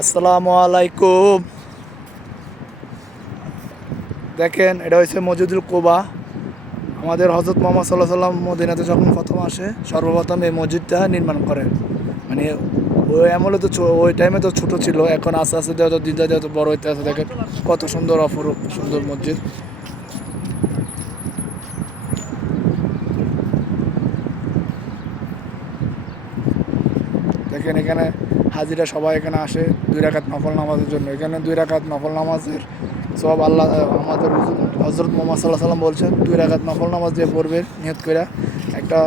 আসসালামু আলাইকুম। দেখেন, এটা হচ্ছে মসজিদুল কুবা। আমাদের হজরত মোহাম্মদ সাল্লাহ সাল্লাম মদিনাতে যখন প্রথম আসে, সর্বপ্রথম এই মসজিদটা নির্মাণ করেন। মানে ওই আমলে তো ওই টাইমে তো ছোটো ছিল, এখন আস্তে আস্তে যত দিন যায় যত বড় হইতে আছে। দেখেন কত সুন্দর, অপরূপ সুন্দর মসজিদ। দেখেন এখানে হাজিরা সবাই এখানে আসে 2 রাকাত নফল নামাজের জন্য। এখানে 2 রাকাত নফল নামাজের সব আল্লাহ আমাদের হজরত মোহাম্মদ সাল্লাহ সাল্লাম বলছেন, 2 রাকাত নফল নামাজ যে পড়বে নিয়ত করে, একটা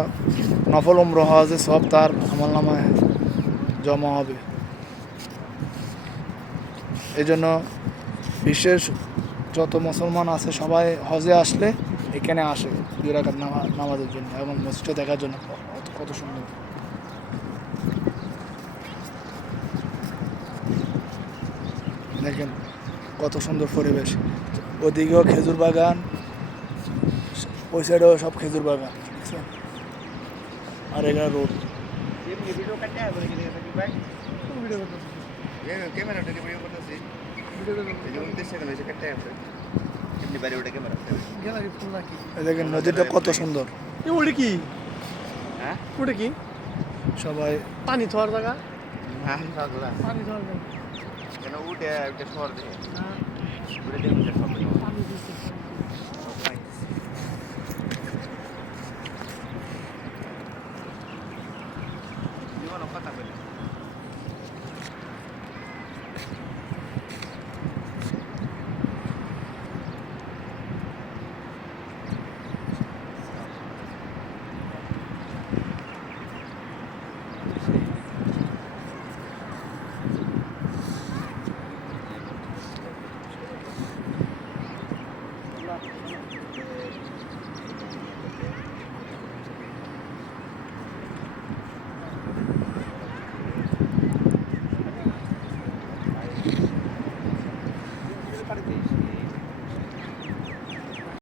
নফল উমরা হজে সব তার আমল নামায় জমা হবে। এই জন্য বিশেষ যত মুসলমান আছে সবাই হজে আসলে এখানে আসে 2 রাকাত নামাজের জন্য এবং মসজিদটা দেখার জন্য। কত সুন্দর দেখেন, কত সুন্দর পরিবেশ। ওদিকেও খেজুর বাগান, ওই সাইডেও সব খেজুর বাগান, বুঝছেন? আর এখানে রোড। দেখেন নদীটা কত সুন্দর। ওটা কি? হ্যাঁ, ওটা কি? সবাই পানি থর জায়গা? পানি থর জায়গা। কেন উঠে শহর দেখে হ্যাঁ, উঠে দেখুন পানি দিচ্ছে।